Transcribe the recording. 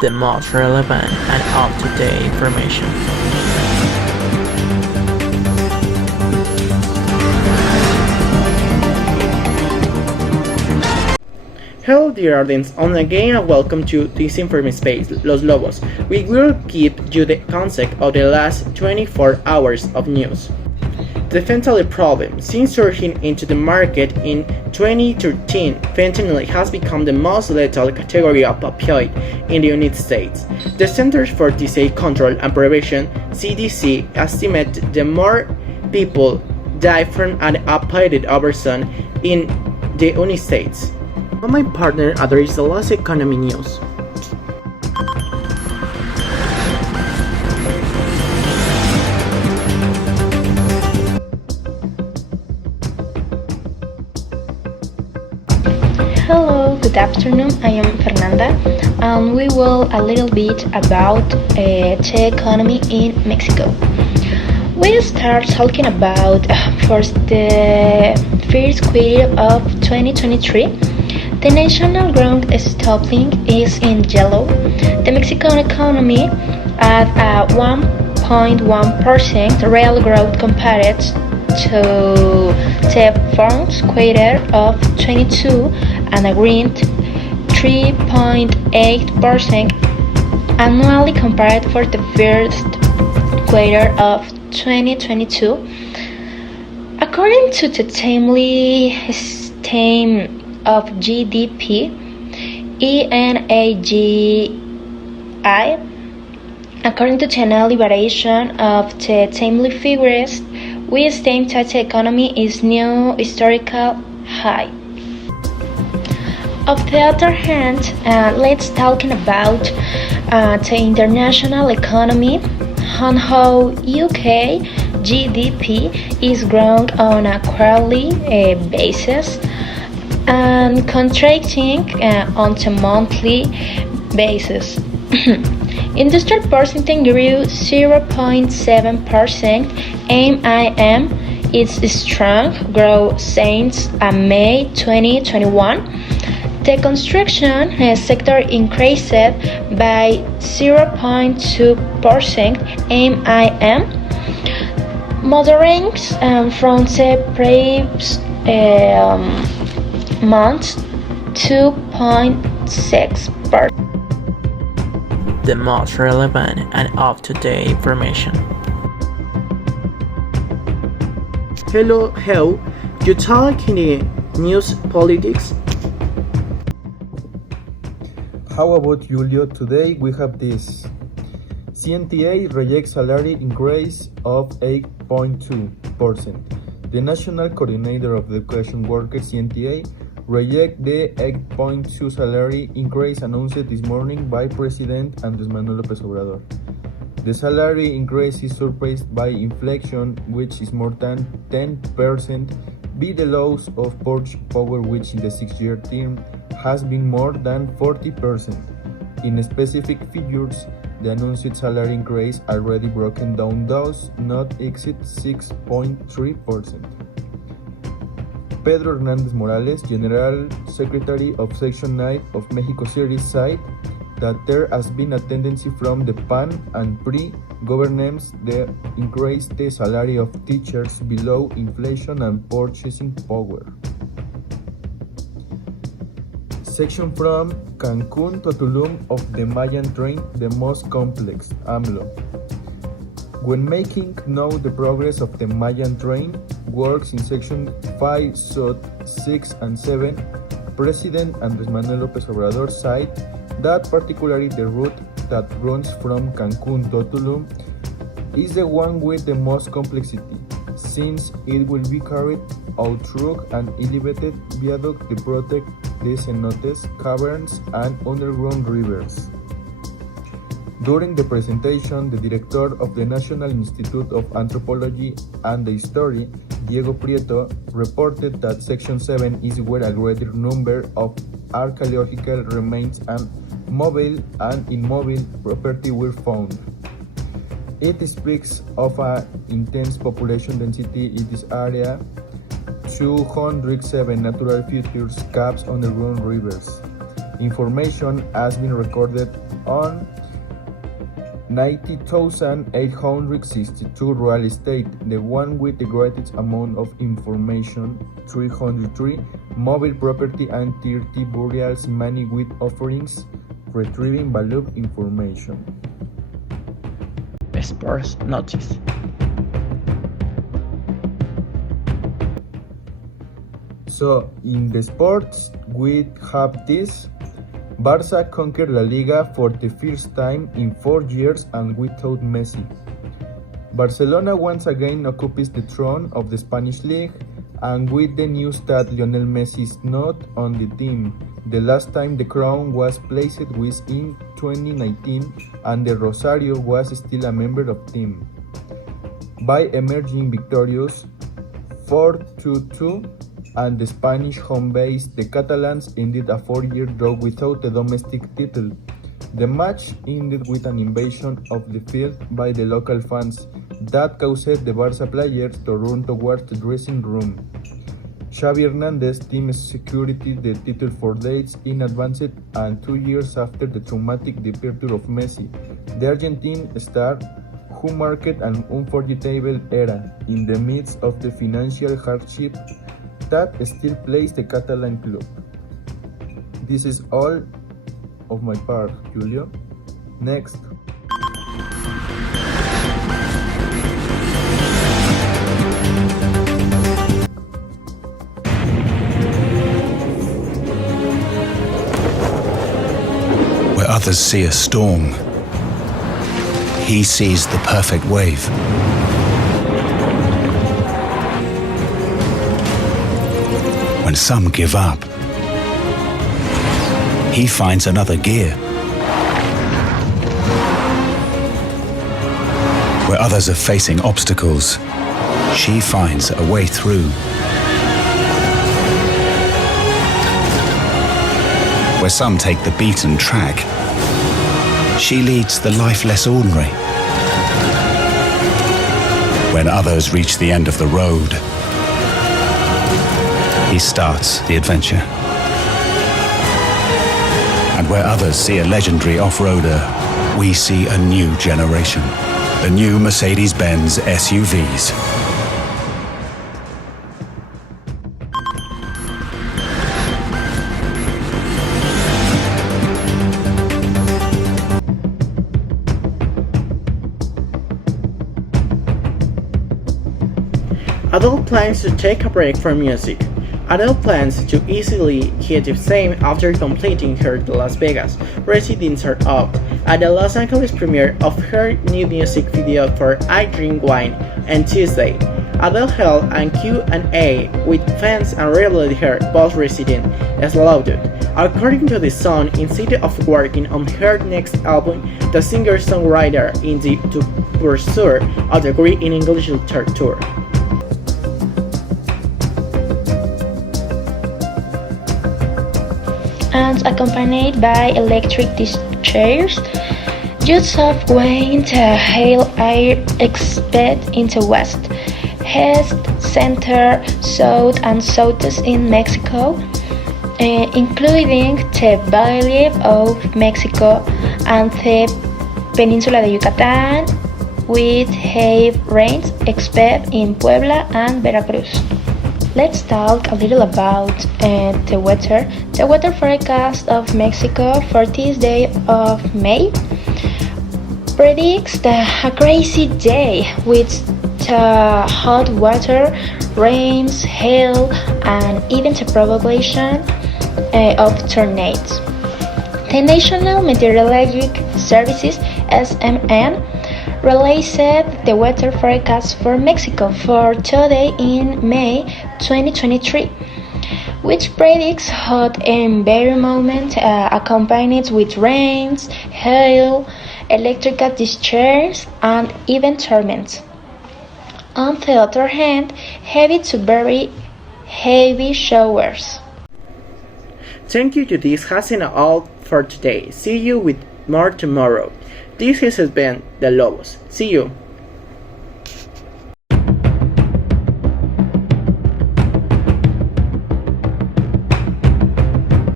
the most relevant and up-to-date information. Hello dear audience, and again and welcome to this information space, Los Lobos. We will give you the concept of the last 24 hours of news. The fentanyl problem. Since surging into the market in 2013, fentanyl has become the most lethal category of opioid in the United States. The Centers for Disease Control and Prevention (CDC) estimate that more people die from an opioid overdose in the United States. My partner addressed the last economy news. Hello, good afternoon. I am Fernanda, and we will a little bit about the economy in Mexico. We start talking about first the first quarter of 2023. The national growth stopping is in yellow. The Mexican economy at a 1.1% real growth compared to the first quarter of 22 and a green 3.8% annually compared for the first quarter of 2022. According to the timely estimate of GDP, ENAGI, according to the annual variation of the timely figures, we estimate that the economy is new historical high. On the other hand, let's talk about the international economy and how UK GDP is growing on a quarterly basis and contracting on a monthly basis. Industrial percentage grew 0.7%. MIM is strong growth since May 2021. The construction sector increased by 0.2%. MIM, moderating from the previous month 2.6%. The most relevant and up-to-date information. Hello, how you talk in the news politics? How about Julio? Today we have this. CNTA rejects salary increase of 8.2%. The National Coordinator of the Education Workers, CNTA, reject the 8.2 salary increase announced this morning by President Andrés Manuel López Obrador. The salary increase is surpassed by inflation, which is more than 10%, by the loss of purchasing power, which in the 6-year term has been more than 40%. In specific figures, the announced salary increase already broken down does not exceed 6.3%. Pedro Hernández Morales, General Secretary of Section 9 of Mexico City, said that there has been a tendency from the PAN and PRI governments to increase the salary of teachers below inflation and purchasing power. Section from Cancun to Tulum of the Mayan train, the most complex, AMLO. When making known the progress of the Mayan train works in Section 5, Sud 6 and 7, President Andrés Manuel López Obrador said that particularly the route that runs from Cancun to Tulum is the one with the most complexity, since it will be carried out through an elevated viaduct to protect the cenotes, caverns, and underground rivers. During the presentation, the director of the National Institute of Anthropology and History, Diego Prieto, reported that Section 7 is where a greater number of archaeological remains and mobile and immobile property were found. It speaks of an intense population density in this area, 207 natural features, caves, underground rivers. information has been recorded on 90,862 real estate, the one with the greatest amount of information, 303 mobile property and 30 burials, many with offerings, retrieving valuable information. Sports notice. So, in the sports, we have this. Barca conquered La Liga for the first time in 4 years and without Messi. Barcelona once again occupies the throne of the Spanish league, and with the news that Lionel Messi is not on the team. The last time the crown was placed was in 2019, and the Rosario was still a member of the team. By emerging victorious 4-2, and the Spanish home base, the Catalans ended a 4-year drought without a domestic title. The match ended with an invasion of the field by the local fans that caused the Barca players to run towards the dressing room. Xavi Hernandez team secured the title 4 days in advance and 2 years after the traumatic departure of Messi, the Argentine star who marked an unforgettable era in the midst of the financial hardship that still plays the Catalan club. This is all of my part, Julio. Next. Where others see a storm, he sees the perfect wave. When some give up, he finds another gear. Where others are facing obstacles, she finds a way through. Where some take the beaten track, she leads the life less ordinary. When others reach the end of the road, he starts the adventure. And where others see a legendary off-roader, we see a new generation. The new Mercedes-Benz SUVs. Adele plans to take a break from music. Adele plans to easily hit the same after completing her Las Vegas residency out at the Los Angeles premiere of her new music video for I Drink Wine on Tuesday. Adele held a Q&A with fans and revealed her post-resident slowdown. According to the Sun, instead of working on her next album, the singer-songwriter intends to pursue a degree in English literature. And accompanied by electric chairs, jets of wind hail air expect into west, east, center, south, and southeast in Mexico, including the Valley of Mexico and the Peninsula de Yucatan, with heavy rains expected in Puebla and Veracruz. Let's talk a little about the weather. The weather forecast of Mexico for this day of May predicts a crazy day with hot water, rains, hail, and even the probability of tornadoes. The National Meteorological Services (SMN) released the weather forecast for Mexico for today in May 2023, which predicts hot environment accompanied with rains, hail, electrical discharge, and even torments. On the other hand, heavy to very heavy showers. Thank you to this has been all for today. See you with more tomorrow. This has been The Lobos. See you.